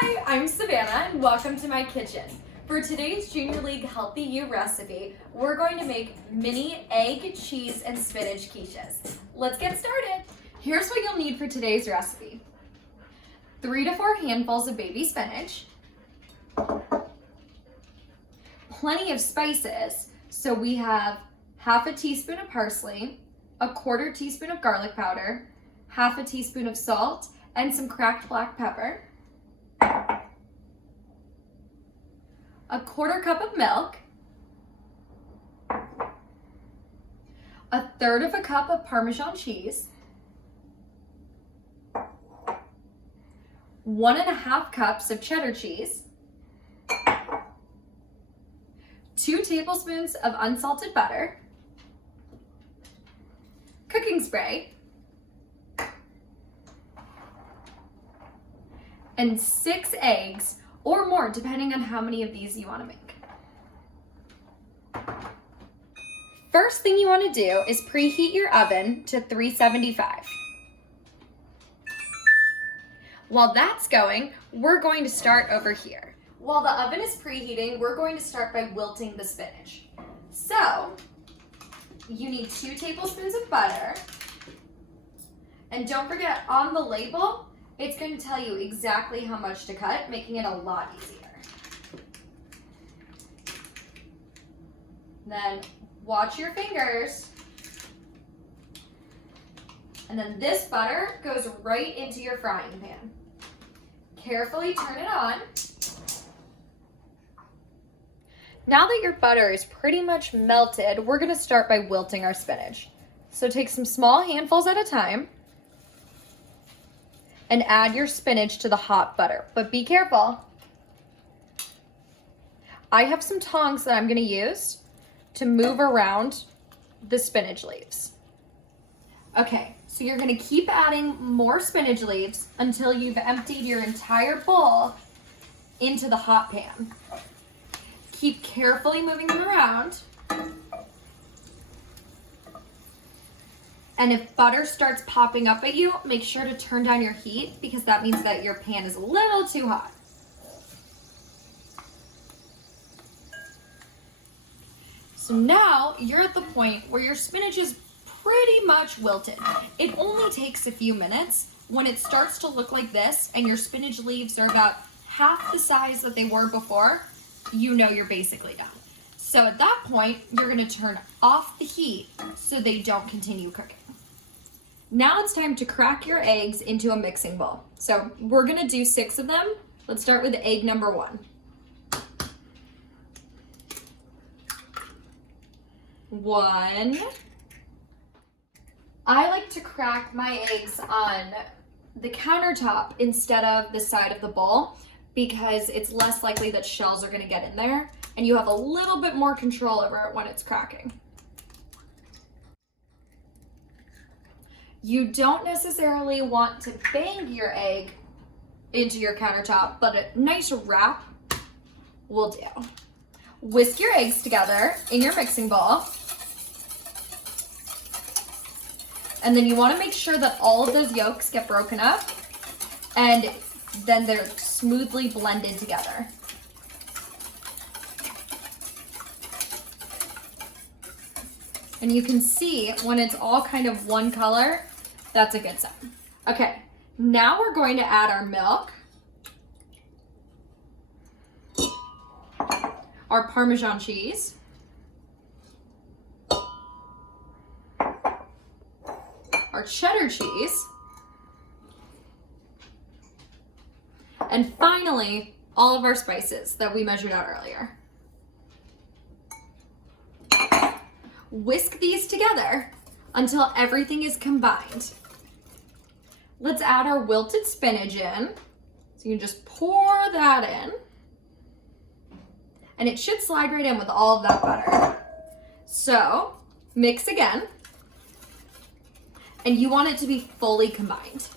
Hi, I'm Savannah and welcome to my kitchen. For today's Junior League Healthy You recipe, we're going to make mini egg, cheese, and spinach quiches. Let's get started. Here's what you'll need for today's recipe. 3 to 4 handfuls of baby spinach, plenty of spices, so we have half a teaspoon of parsley, a 1/4 teaspoon of garlic powder, half a teaspoon of salt, and some cracked black pepper, a 1/4 cup of milk, a 1/3 cup of Parmesan cheese, 1½ cups of cheddar cheese, 2 tablespoons of unsalted butter, cooking spray, and 6 eggs, or more depending on how many of these you want to make. First thing you want to do is preheat your oven to 375. While that's going, we're going to start over here. While the oven is preheating, we're going to start by wilting the spinach. So, you need 2 tablespoons of butter, and don't forget on the label, it's going to tell you exactly how much to cut, making it a lot easier. Then watch your fingers. And then this butter goes right into your frying pan. Carefully turn it on. Now that your butter is pretty much melted, we're going to start by wilting our spinach. So take some small handfuls at a time and add your spinach to the hot butter. But be careful. I have some tongs that I'm going to use to move around the spinach leaves. Okay, so you're going to keep adding more spinach leaves until you've emptied your entire bowl into the hot pan. Keep carefully moving them around. And if butter starts popping up at you, make sure to turn down your heat because that means that your pan is a little too hot. So now you're at the point where your spinach is pretty much wilted. It only takes a few minutes. When it starts to look like this and your spinach leaves are about half the size that they were before, you know you're basically done. So at that point, you're going to turn off the heat so they don't continue cooking. Now it's time to crack your eggs into a mixing bowl. So we're going to do 6 of them. Let's start with egg number 1. 1. I like to crack my eggs on the countertop instead of the side of the bowl because it's less likely that shells are going to get in there and you have a little bit more control over it when it's cracking. You don't necessarily want to bang your egg into your countertop, but a nice wrap will do. Whisk your eggs together in your mixing bowl. And then you want to make sure that all of those yolks get broken up and then they're smoothly blended together. And you can see when it's all kind of one color, that's a good sign. Okay, now we're going to add our milk, our Parmesan cheese, our cheddar cheese, and finally, all of our spices that we measured out earlier. Whisk these together until everything is combined. Let's add our wilted spinach in. So you can just pour that in. And it should slide right in with all of that butter. So mix again. And you want it to be fully combined.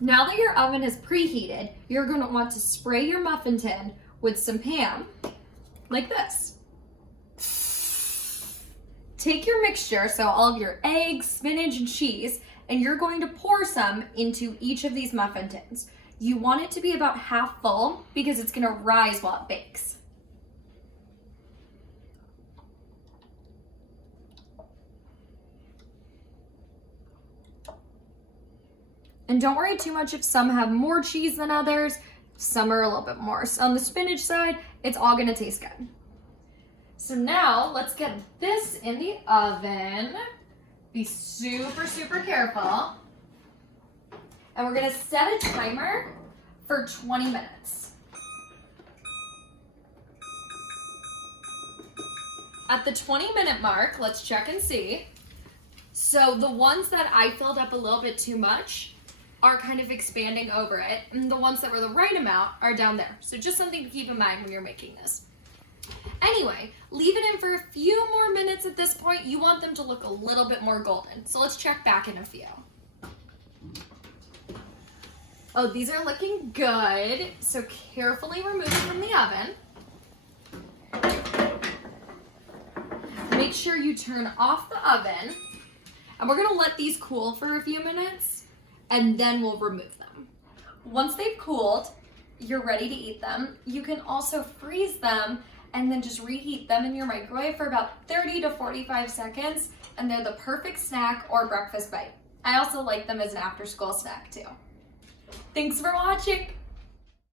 Now that your oven is preheated, you're going to want to spray your muffin tin with some ham, like this. Take your mixture, so all of your eggs, spinach, and cheese, and you're going to pour some into each of these muffin tins. You want it to be about half full because it's gonna rise while it bakes. And don't worry too much if some have more cheese than others. Some are a little bit more. So on the spinach side, it's all gonna taste good. So now let's get this in the oven. Be super, super careful. And we're gonna set a timer for 20 minutes. At the 20-minute mark, let's check and see. So the ones that I filled up a little bit too much are kind of expanding over it, and the ones that were the right amount are down there. So just something to keep in mind when you're making this. Anyway, leave it in for a few more minutes at this point. You want them to look a little bit more golden. So let's check back in a few. Oh, these are looking good. So carefully remove it from the oven. Make sure you turn off the oven. And we're gonna let these cool for a few minutes, and then we'll remove them. Once they've cooled, you're ready to eat them. You can also freeze them and then just reheat them in your microwave for about 30 to 45 seconds, and they're the perfect snack or breakfast bite. I also like them as an after-school snack too. Thanks for watching.